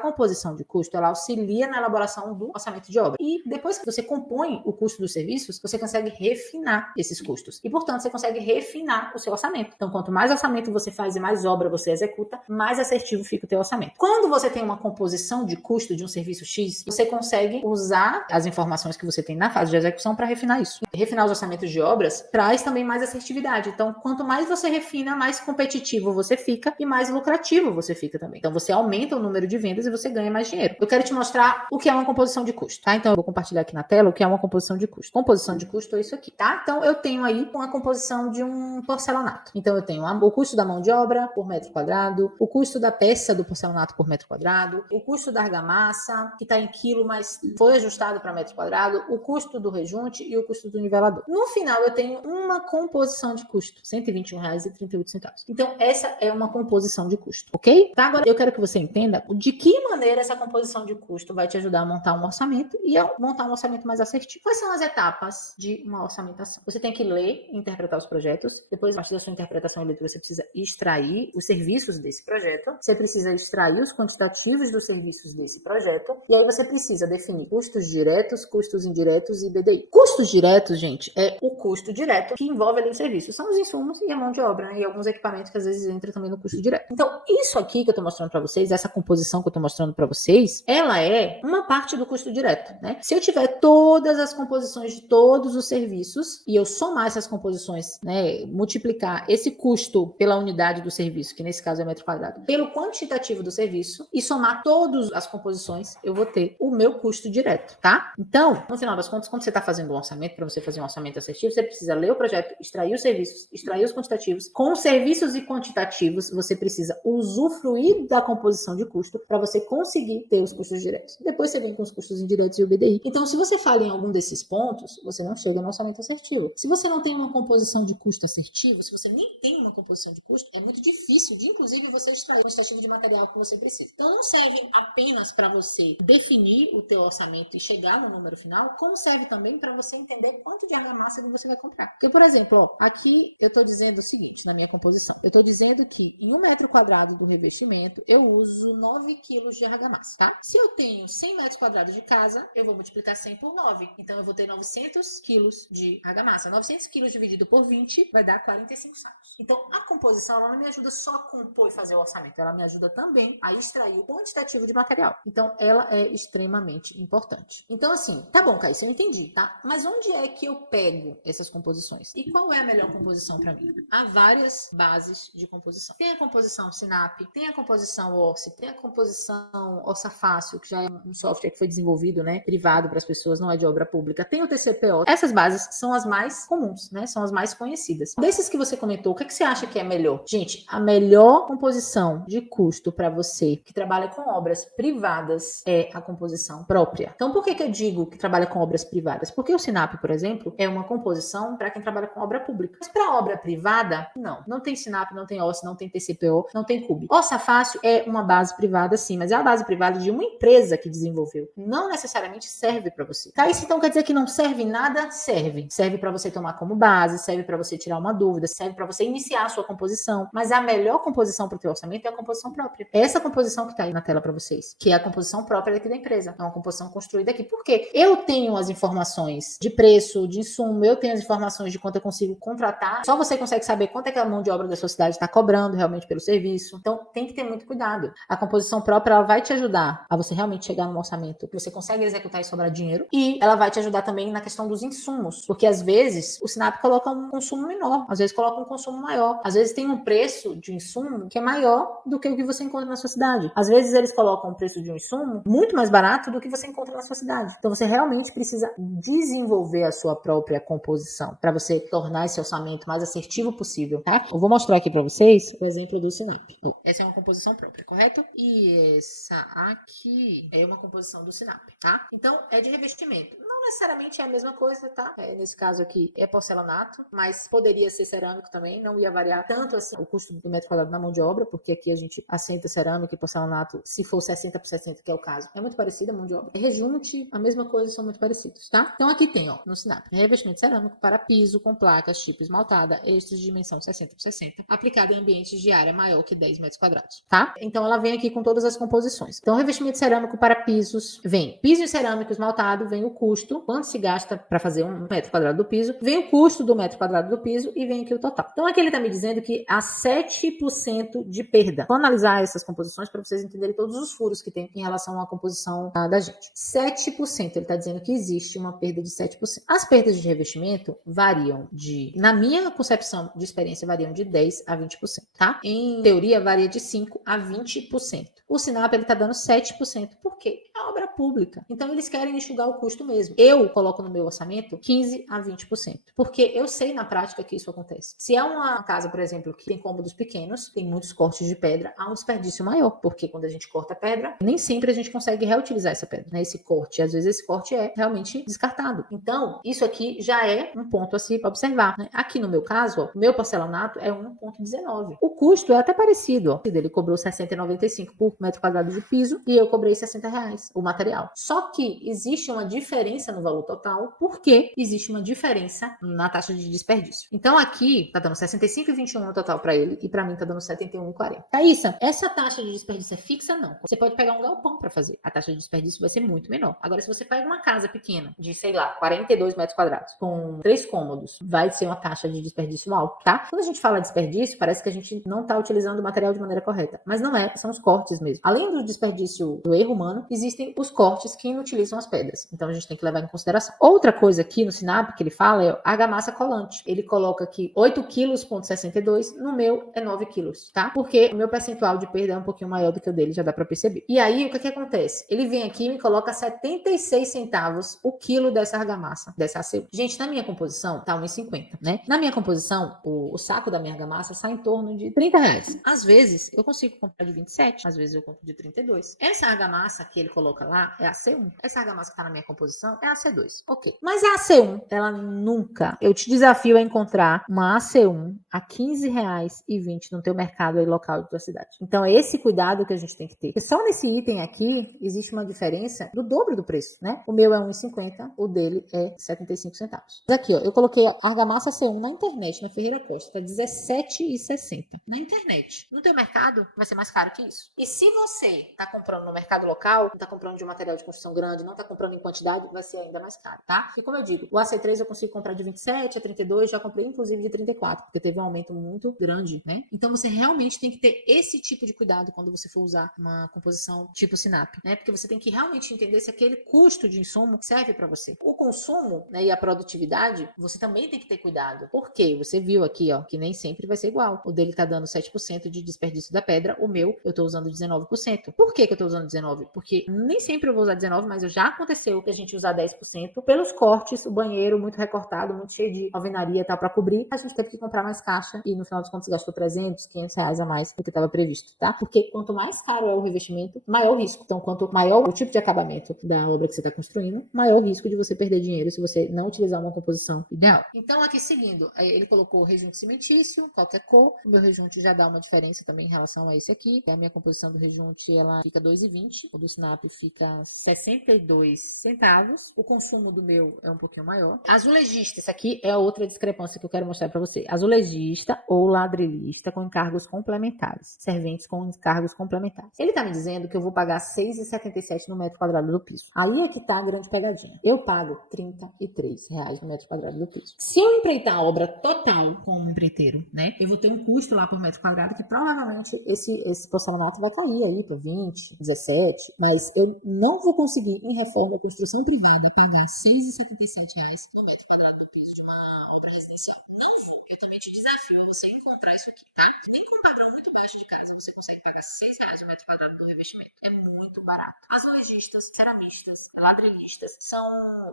composição de custo, ela auxilia na elaboração do orçamento de obra. E depois que você compõe o custo dos serviços, você consegue refinar esses custos. E, portanto, você consegue refinar o seu orçamento. Então, quanto mais orçamento você faz e mais obra você executa, mais assertivo fica o teu orçamento. Quando você tem uma composição de custo de um serviço X, você consegue usar as informações que você tem na fase de execução para refinar isso. Refinar os orçamentos de obras traz também mais assertividade. Então, quanto mais você refina, mais competitivo você fica e mais lucrativo você fica também. Então, você aumenta o número de vendas e você ganha mais dinheiro. Eu quero te mostrar o que é uma composição de custo, tá? Então, eu vou compartilhar aqui na tela o que é uma composição de custo. Composição de custo é isso aqui, tá? Então, eu tenho aí uma composição de um porcelanato. Então, eu tenho o custo da mão de obra por metro quadrado, o custo da peça do porcelanato por metro quadrado, o custo da argamassa, que está em quilo, mas foi ajustado para metro quadrado, o custo do rejunte e o custo do nivelador. No final, eu tenho uma composição de custo, R$ 121,38. Então, essa é uma composição de custo, ok? Tá? Agora, eu quero que você entenda de que maneira essa composição de custo vai te ajudar a montar um orçamento e a montar um orçamento mais assertivo. Quais são as etapas de uma orçamentação? Você tem que ler e interpretar os projetos. Depois, a partir da sua interpretação e leitura, você precisa extrair os serviços desse projeto. Você precisa extrair os quantitativos dos serviços desse projeto. E aí você precisa definir custos diretos, custos indiretos e BDI. Custos diretos, gente, é o custo direto que envolve ali o serviço. São os insumos e a mão de obra, né? E alguns equipamentos que às vezes entram também no custo direto. Então, isso aqui que eu tô mostrando para vocês, essa composição que eu tô mostrando para vocês, ela é uma parte do custo direto, né? Se eu tiver todas as composições de todos os serviços e eu somar essas composições, né, multiplicar esse custo pela unidade do serviço, que nesse caso é metro quadrado, pelo quantitativo do serviço e somar todas as composições, eu vou ter o meu custo direto, tá? Então, no final das contas, quando você está fazendo um orçamento, para você fazer um orçamento assertivo, você precisa ler o projeto, extrair os serviços, extrair os quantitativos. Com serviços e quantitativos, você precisa usufruir da composição de custo para você conseguir ter os custos diretos. Depois você vem com os custos indiretos e o BDI. Então, se você falha em algum desses pontos, você não chega no orçamento assertivo. Se você não tem uma composição de custo assertivo, se você nem tem uma composição de custo, é muito difícil de, inclusive, você extrair o quantitativo de material que você precisa. Então, não serve apenas para você definir o teu orçamento e chegar no número final, como serve também para você entender quanto de argamassa você vai comprar. Porque, por exemplo, ó, aqui eu estou dizendo o seguinte na minha composição. Eu estou dizendo que em 1 metro quadrado do revestimento, eu uso 9 quilos de argamassa, tá? Se eu tenho 100 metros quadrados de casa, eu vou multiplicar 100 por 9. Então, eu vou ter 900 quilos de argamassa. 900 quilos dividido por 20 vai dar 45 sacos. Então, a composição, ela não me ajuda só a compor e fazer o orçamento. Ela me ajuda também a extrair o quantitativo de material. Então, ela é extremamente importante. Então, assim, tá bom, Caíssa, eu entendi, tá? Mas onde é que eu pego essas composições? E qual é a melhor composição para mim? Há várias bases de composição. Tem a composição Sinap, tem a composição Orce, tem a composição Orça Fácil, que já é um software que foi desenvolvido, né, privado para as pessoas, não é de obra pública. Tem o TCPO. Essas bases são as mais comuns, né? São as mais conhecidas. Desses que você comentou, o que você acha que é melhor? Gente, a melhor composição de custo para você que trabalha com obras privadas é a composição própria. Então, por que eu digo que trabalha com obras privadas? Porque o Sinap, por exemplo, é uma composição para quem trabalha com obra pública. Mas para obra privada, não tem Sinap, não tem Orce, não tem TCPO, não tem CUB. Orça Fácil é uma base privada, sim, mas é a base privada de uma empresa que desenvolveu. Não necessariamente serve para você. Tá? Isso então quer dizer que não serve em nada? Serve. Serve para você tomar como base, serve para você tirar uma dúvida, serve para você iniciar a sua composição. Mas a melhor composição para o teu orçamento é a composição própria. É essa composição que está aí na tela para vocês, que é a composição própria daqui da empresa. É uma composição construída aqui. Por quê? Eu tenho as informações de preço, de insumo, eu tenho as informações de quanto eu consigo contratar. Só você consegue saber quanto é que a mão de obra da sua cidade está cobrando realmente pelo serviço. Então, tem que ter muito cuidado. A composição própria, ela vai te ajudar a você realmente chegar num orçamento que você consegue executar e sobrar dinheiro. E ela vai te ajudar também na questão dos insumos. Porque, às vezes, o Sinap coloca um consumo menor. Às vezes, coloca um consumo maior. Às vezes, tem um preço de insumo que é maior do que o que você encontra na sua cidade. Às vezes, eles colocam um preço de um insumo muito mais barato do que você encontra na sua cidade. Então, você realmente precisa desenvolver a sua própria composição para você tornar esse orçamento mais assertivo possível, tá? Eu vou mostrar aqui para vocês o exemplo do Sinap. Essa é uma composição própria, correto? E essa aqui é uma composição do Sinap, tá? Então, é de revestimento. Não necessariamente é a mesma coisa, tá? Nesse caso aqui é porcelanato, mas poderia ser cerâmico também, não ia variar tanto assim o custo do metro quadrado na mão de obra, porque aqui a gente assenta cerâmica e porcelanato, se for 60 por 60, que é o caso, é muito parecido a mão de obra. Rejunte, a mesma coisa, são muito parecidos, tá? Então aqui tem, ó, no Sinap, revestimento cerâmico para piso com placas tipo esmaltada, extras de dimensão 60 por 60, aplicado em ambientes de área maior que 10 metros quadrados, tá? Então ela vem aqui com todas as composições composições. Então, revestimento cerâmico para pisos, vem piso em cerâmico esmaltado, vem o custo, quanto se gasta para fazer 1 metro quadrado do piso, vem o custo do metro quadrado do piso e vem aqui o total. Então, aqui ele está me dizendo que há 7% de perda. Vou analisar essas composições para vocês entenderem todos os furos que tem em relação à composição da gente. 7%, ele está dizendo que existe uma perda de 7%. As perdas de revestimento variam na minha concepção de experiência, variam de 10% a 20%, tá? Em teoria, varia de 5% a 20%. O Sinap, ele tá dando 7%. Por quê? É obra pública. Então, eles querem enxugar o custo mesmo. Eu coloco no meu orçamento 15% a 20%. Porque eu sei na prática que isso acontece. Se é uma casa, por exemplo, que tem cômodos pequenos, tem muitos cortes de pedra, há um desperdício maior. Porque quando a gente corta a pedra, nem sempre a gente consegue reutilizar essa pedra, né? Esse corte. Às vezes esse corte é realmente descartado. Então, isso aqui já é um ponto a se observar, né? Aqui no meu caso, ó, o meu porcelanato é 1,19. O custo é até parecido, ó. Ele cobrou R$ 60,95 por metro quadrado de piso e eu cobrei R$60 o material. Só que existe uma diferença no valor total, porque existe uma diferença na taxa de desperdício. Então aqui tá dando 65,21 no total para ele e para mim tá dando 71,40. Thaísa, essa taxa de desperdício é fixa? Não. Você pode pegar um galpão para fazer. A taxa de desperdício vai ser muito menor. Agora, se você pega uma casa pequena de, sei lá, 42 metros quadrados com 3 cômodos, vai ser uma taxa de desperdício alta, tá? Quando a gente fala desperdício, parece que a gente não tá utilizando o material de maneira correta. Mas não é, são os cortes mesmo. Além do desperdício do erro humano, existem os cortes que inutilizam as pedras. Então a gente tem que levar em consideração. Outra coisa aqui no Sinap que ele fala é argamassa colante. Ele coloca aqui 8,62 kg, no meu é 9 quilos, tá? Porque o meu percentual de perda é um pouquinho maior do que o dele, já dá pra perceber. E aí, o que acontece? Ele vem aqui e me coloca 76 centavos o quilo dessa argamassa, dessa ACU. Gente, na minha composição tá 1,50, né? Na minha composição, o saco da minha argamassa sai em torno de R$30. Às vezes, eu consigo comprar de 27, às vezes eu compro de 32. Essa argamassa que ele coloca lá é a C1. Essa argamassa que tá na minha composição é a C2. Ok. Mas a AC1, ela nunca... Eu te desafio a encontrar uma AC1 a R$15,20 no teu mercado aí local da tua cidade. Então, é esse cuidado que a gente tem que ter. Porque só nesse item aqui, existe uma diferença do dobro do preço, né? O meu é 1,50, o dele é 75 centavos. Mas aqui, ó, eu coloquei a argamassa C1 na internet, na Ferreira Costa, tá R$17,60. Na internet. No teu mercado, vai ser mais caro que isso. E se você tá comprando no mercado local, não tá comprando de um material de construção grande, não tá comprando em quantidade, vai ser ainda mais caro, tá? E como eu digo, o AC3 eu consigo comprar de 27 a 32, já comprei inclusive de 34, porque teve um aumento muito grande, né? Então você realmente tem que ter esse tipo de cuidado quando você for usar uma composição tipo Sinap, né? Porque você tem que realmente entender se aquele custo de insumo serve para você. O consumo, né, e a produtividade, você também tem que ter cuidado. Por quê? Você viu aqui, ó, que nem sempre vai ser igual. O dele tá dando 7% de desperdício da pedra, o meu eu tô usando 19%. Por que eu tô usando 19%? Porque nem sempre eu vou usar 19%, mas já aconteceu que a gente usar 10% pelos cortes, o banheiro muito recortado, muito cheio de alvenaria e tal para cobrir, a gente teve que comprar mais caixa e no final dos contos gastou 300, 500 reais a mais do que estava previsto, tá? Porque quanto mais caro é o revestimento, maior o risco. Então, quanto maior o tipo de acabamento da obra que você está construindo, maior o risco de você perder dinheiro se você não utilizar uma composição ideal. Então, aqui seguindo, ele colocou rejunte cimentício, qualquer cor. O meu rejunte já dá uma diferença também em relação a esse aqui. A minha composição do rejunte, ela fica 2,20, o do Sinap fica 62 centavos. O consumo do meu é um pouquinho maior. Azulejista, isso aqui é outra discrepância que eu quero mostrar para você. Azulejista ou ladrilhista com encargos complementares. Serventes com encargos complementares. Ele tá me dizendo que eu vou pagar R$6,77 no metro quadrado do piso. Aí é que tá a grande pegadinha. Eu pago R$33 no metro quadrado do piso. Se eu empreitar a obra total como empreiteiro, né, eu vou ter um custo lá por metro quadrado que provavelmente esse porcelanato vai cair aí para 20, 17, mas eu não vou conseguir em reforma ou construção privada pagar R$6,77 no metro quadrado do piso de uma obra residencial. Não vou. Eu também te desafio você encontrar isso aqui, tá? Nem com um padrão muito baixo de casa você consegue pagar R$6 no metro quadrado do revestimento. É muito barato. Azulejistas, ceramistas, ladrilhistas são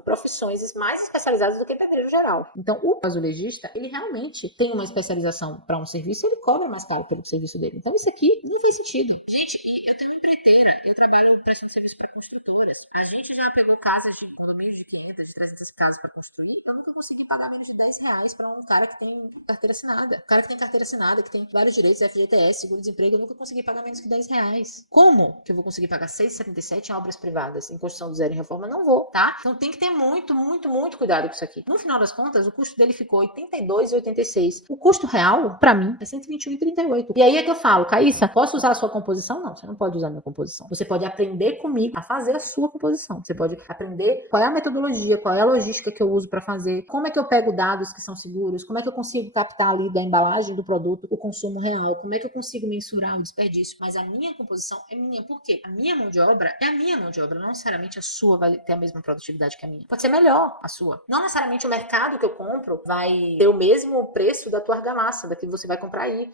profissões mais especializadas do que pedreiro geral. Então, o azulejista, ele realmente tem uma especialização para um serviço e ele cobra mais caro pelo serviço dele. Então, isso aqui não faz sentido. Gente, e eu tenho uma empreiteira, eu trabalho prestando serviço para construtoras. A gente já pegou casas de condomínios de 500, de 300 casas para construir. Eu nunca consegui pagar menos de R$ 10 para um cara que tem carteira assinada. O cara que tem carteira assinada, que tem vários direitos, FGTS, seguro-desemprego, eu nunca consegui pagar menos que R$ 10. Como que eu vou conseguir pagar 6,77 em obras privadas, em construção do zero em reforma? Não vou, tá? Então tem que ter muito, muito, muito cuidado com isso aqui. No final das contas, o custo dele ficou R$ 82,86. O custo real, para mim, é R$ 121,38. E aí é que eu falo, Caíssa, posso usar a sua composição? Não, você não pode usar a minha composição. Você pode aprender comigo a fazer a sua composição. Você pode aprender qual é a metodologia, qual é a logística que eu uso para fazer, como é que eu pego dados que são seguros, como é que eu consigo captar ali da embalagem do produto o consumo real, como é que eu consigo mensurar o desperdício. Mas a minha composição é minha. Por quê? A minha mão de obra é a minha mão de obra. Não necessariamente a sua vai ter a mesma produtividade que a minha. Pode ser melhor a sua. Não necessariamente o mercado que eu compro vai ter o mesmo preço da tua argamassa, da que você vai comprar aí.